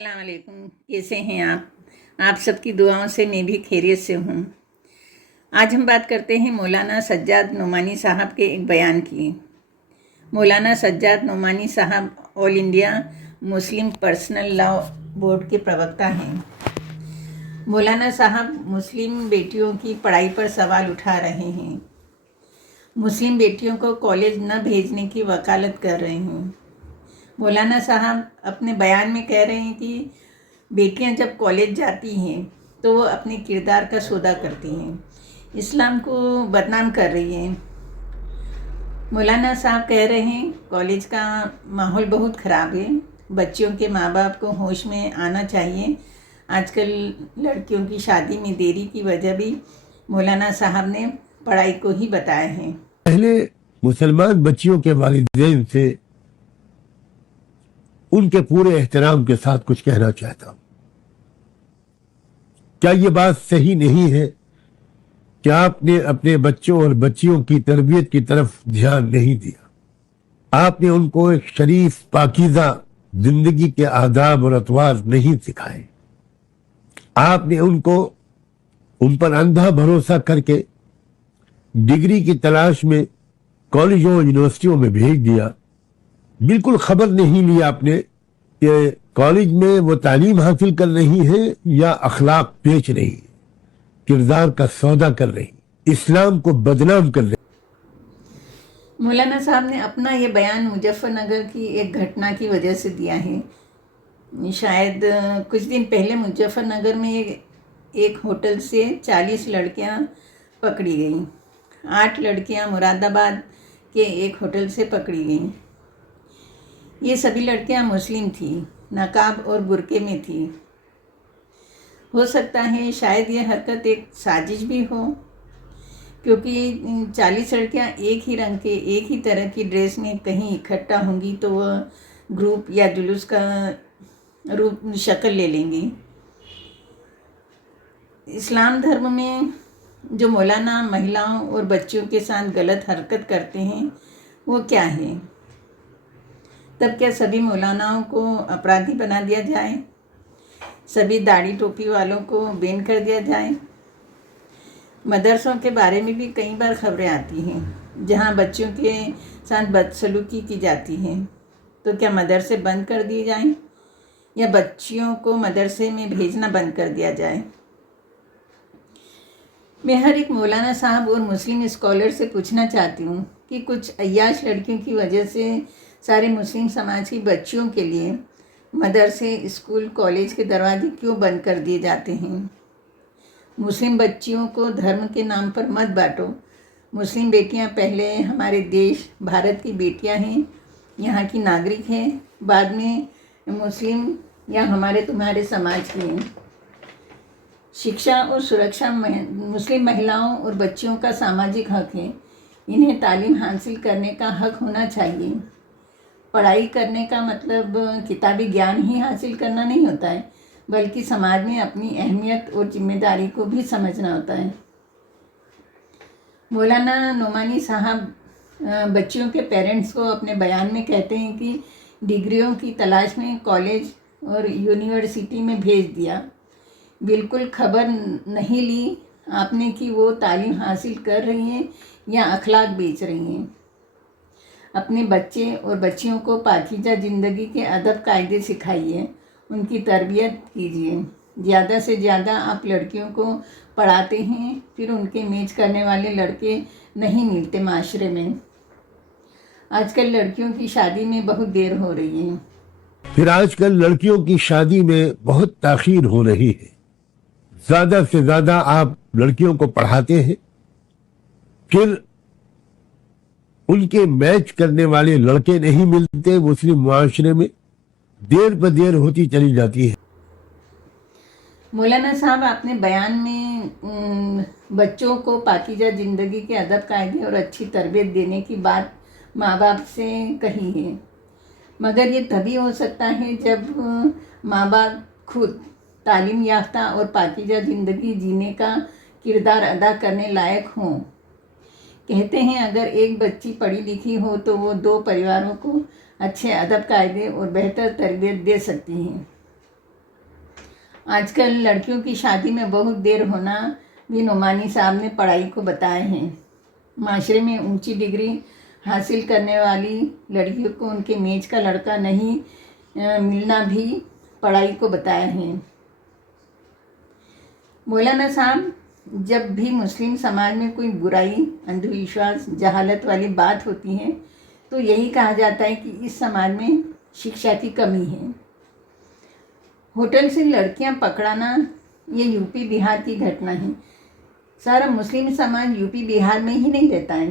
السلام علیکم، کیسے ہیں آپ سب کی دعاؤں سے میں بھی خیریت سے ہوں۔ آج ہم بات کرتے ہیں مولانا سجاد نعمانی صاحب کے ایک بیان کی۔ مولانا سجاد نعمانی صاحب All India Muslim Personal Law Board کے پروکتا ہیں۔ مولانا صاحب مسلم بیٹیوں کی پڑھائی پر سوال اٹھا رہے ہیں، مسلم بیٹیوں کو کالج نہ بھیجنے کی وکالت کر رہے ہیں۔ مولانا صاحب اپنے بیان میں کہہ رہے ہیں کہ بیٹیاں جب کالج جاتی ہیں تو وہ اپنے کردار کا سودا کرتی ہیں، اسلام کو بدنام کر رہی ہیں۔ مولانا صاحب کہہ رہے ہیں کالج کا ماحول بہت خراب ہے، بچیوں کے ماں باپ کو ہوش میں آنا چاہیے۔ آج کل لڑکیوں کی شادی میں دیری کی وجہ بھی مولانا صاحب نے پڑھائی کو ہی بتایا ہے۔ پہلے مسلمان بچیوں کے والدین سے ان کے پورے احترام کے ساتھ کچھ کہنا چاہتا ہوں۔ کیا یہ بات صحیح نہیں ہے کہ آپ نے اپنے بچوں اور بچیوں کی تربیت کی طرف دھیان نہیں دیا؟ آپ نے ان کو ایک شریف پاکیزہ زندگی کے آداب اور اطوار نہیں سکھائے۔ آپ نے ان پر اندھا بھروسہ کر کے ڈگری کی تلاش میں کالجوں اور یونیورسٹیوں میں بھیج دیا۔ بالکل خبر نہیں لی آپ نے کہ کالج میں وہ تعلیم حاصل کر رہی ہے یا اخلاق بیچ رہی ہے، کردار کا سودا کر رہی، اسلام کو بدنام کر رہی۔ مولانا صاحب نے اپنا یہ بیان مظفر نگر کی ایک گھٹنا کی وجہ سے دیا ہے۔ شاید کچھ دن پہلے مظفر نگر میں ایک ہوٹل سے 40 لڑکیاں پکڑی گئیں۔ 8 لڑکیاں مراد آباد کے ایک ہوٹل سے پکڑی گئیں۔ یہ سبھی لڑکیاں مسلم تھیں، نقاب اور برقعے میں تھیں۔ ہو سکتا ہے شاید یہ حرکت ایک سازش بھی ہو، کیونکہ 40 لڑکیاں ایک ہی رنگ کے ایک ہی طرح کی ڈریس میں کہیں اکٹھا ہوں گی تو وہ گروپ یا جلوس کا شکل لے لیں گی۔ اسلام دھرم میں جو مولانا مہیلاؤں اور بچیوں کے ساتھ غلط حرکت کرتے ہیں وہ کیا ہے؟ تب کیا سبھی مولاناؤں کو اپرادھی بنا دیا جائے؟ سبھی داڑھی ٹوپی والوں کو بین کر دیا جائے؟ مدرسوں کے بارے میں بھی کئی بار خبریں آتی ہیں جہاں بچوں کے ساتھ بدسلوکی کی جاتی ہے، تو کیا مدرسے بند کر دیے جائیں یا بچیوں کو مدرسے میں بھیجنا بند کر دیا جائے؟ میں ہر ایک مولانا صاحب اور مسلم اسکالر سے پوچھنا چاہتی ہوں کہ کچھ عیاش لڑکیوں کی وجہ سے سارے مسلم سماج کی بچیوں کے لیے مدرسے، اسکول، کالج کے دروازے کیوں بند کر دیے جاتے ہیں؟ مسلم بچیوں کو دھرم کے نام پر مت بانٹو۔ مسلم بیٹیاں پہلے ہمارے دیش بھارت کی بیٹیاں ہیں، یہاں کی ناگرک ہیں، بعد میں مسلم یا ہمارے تمہارے سماج کی ہیں۔ شکشا اور سرکشا مسلم مہیلاؤں اور بچیوں کا سماجک حق ہے، انہیں تعلیم حاصل کرنے کا حق ہونا چاہیے۔ پڑھائی کرنے کا مطلب کتابی گیان ہی حاصل کرنا نہیں ہوتا ہے، بلکہ سماج میں اپنی اہمیت اور ذمہ داری کو بھی سمجھنا ہوتا ہے۔ مولانا نعمانی صاحب بچیوں کے پیرنٹس کو اپنے بیان میں کہتے ہیں کہ ڈگریوں کی تلاش میں کالج اور یونیورسٹی میں بھیج دیا، بالکل خبر نہیں لی آپ نے کہ وہ تعلیم حاصل کر رہی ہیں یا اخلاق بیچ رہی ہیں۔ اپنے بچے اور بچیوں کو پاکیزہ زندگی کے ادب قاعدے سکھائیے، ان کی تربیت کیجیے۔ زیادہ سے زیادہ آپ لڑکیوں کو پڑھاتے ہیں، پھر ان کے میچ کرنے والے لڑکے نہیں ملتے معاشرے میں۔ آج کل لڑکیوں کی شادی میں بہت دیر ہو رہی ہے۔ پھر آج کل لڑکیوں کی شادی میں بہت تاخیر ہو رہی ہے۔ زیادہ سے زیادہ آپ لڑکیوں کو پڑھاتے ہیں، پھر ان کے میچ کرنے والے لڑکے نہیں ملتے مسلم معاشرے میں، دیر بدیر ہوتی چلی جاتی ہے۔ مولانا صاحب اپنے بیان میں بچوں کو پاکیزہ زندگی کے ادب قاعدے اور اچھی تربیت دینے کی بات ماں باپ سے کہی ہے، مگر یہ تبھی ہو سکتا ہے جب ماں باپ خود تعلیم یافتہ اور پاکیزہ زندگی جینے کا کردار ادا کرنے لائق ہوں۔ کہتے ہیں اگر ایک بچی پڑھی لکھی ہو تو وہ 2 پریواروں کو اچھے ادب قاعدے اور بہتر تربیت دے سکتی ہیں۔ آج کل لڑکیوں کی شادی میں بہت دیر ہونا بھی نعمانی صاحب نے پڑھائی کو بتائے ہیں۔ معاشرے میں اونچی ڈگری حاصل کرنے والی لڑکیوں کو ان کے میچ کا لڑکا نہیں ملنا بھی پڑھائی کو بتایا ہے۔ مولانا صاحب جب بھی مسلم سماج میں کوئی برائی، اندھ وشواس، جہالت والی بات ہوتی ہے تو یہی کہا جاتا ہے کہ اس سماج میں شکشا کی کمی ہے۔ ہوٹل سے لڑکیاں پکڑانا یہ یو پی بہار کی گھٹنا ہے۔ سارا مسلم سماج یو پی بہار میں ہی نہیں رہتا ہے۔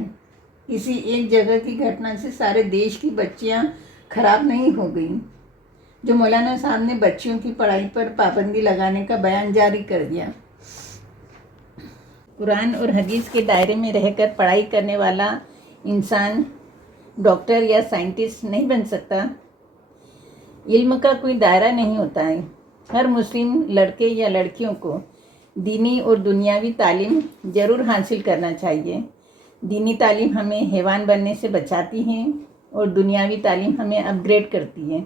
کسی ایک جگہ کی گھٹنا سے سارے دیش کی بچیاں خراب نہیں ہو گئیں۔ جو مولانا صاحب نے بچیوں کی پڑھائی پر پابندی لگانے کا بیان جاری کر دیا۔ قرآن اور حدیث کے دائرے میں رہ کر پڑھائی کرنے والا انسان ڈاکٹر یا سائنٹسٹ نہیں بن سکتا۔ علم کا کوئی دائرہ نہیں ہوتا ہے۔ ہر مسلم لڑکے یا لڑکیوں کو دینی اور دنیاوی تعلیم ضرور حاصل کرنا چاہیے۔ دینی تعلیم ہمیں حیوان بننے سے بچاتی ہے اور دنیاوی تعلیم ہمیں اپ گریڈ کرتی ہے۔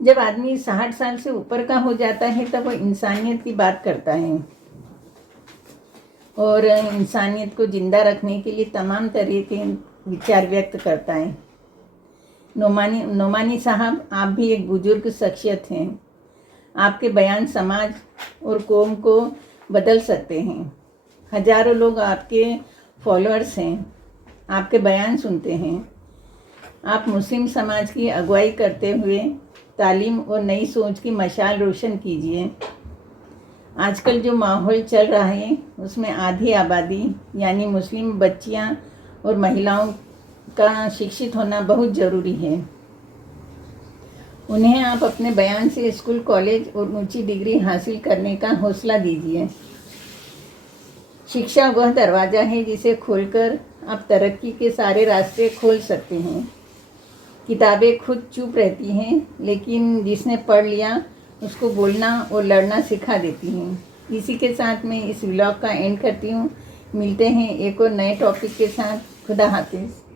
جب آدمی 60 سال سے اوپر کا ہو جاتا ہے تب وہ انسانیت کی بات کرتا ہے اور انسانیت کو زندہ رکھنے کے لیے تمام طریقے وچار ویکت کرتا ہے۔ نعمانی صاحب، آپ بھی ایک بزرگ شخصیت ہیں۔ آپ کے بیان سماج اور قوم کو بدل سکتے ہیں۔ ہزاروں لوگ آپ کے فالوورز ہیں، آپ کے بیان سنتے ہیں۔ آپ مسلم سماج کی اگوائی کرتے ہوئے تعلیم اور نئی سوچ کی مشعل روشن کیجیے۔ آج کل جو ماحول چل رہا ہے اس میں آدھی آبادی یعنی مسلم بچیاں اور مہیلاؤں کا شکشت ہونا بہت ضروری ہے۔ انہیں آپ اپنے بیان سے اسکول، کالج اور اونچی ڈگری حاصل کرنے کا حوصلہ دیجیے۔ شکشا وہ دروازہ ہے جسے کھول کر آپ ترقی کے سارے راستے کھول سکتے ہیں۔ کتابیں خود چپ رہتی ہیں لیکن جس نے پڑھ لیا اس کو بولنا اور لڑنا سکھا دیتی ہیں۔ اسی کے ساتھ میں اس ولاگ کا اینڈ کرتی ہوں۔ ملتے ہیں ایک اور نئے ٹاپک کے ساتھ۔ خدا حافظ۔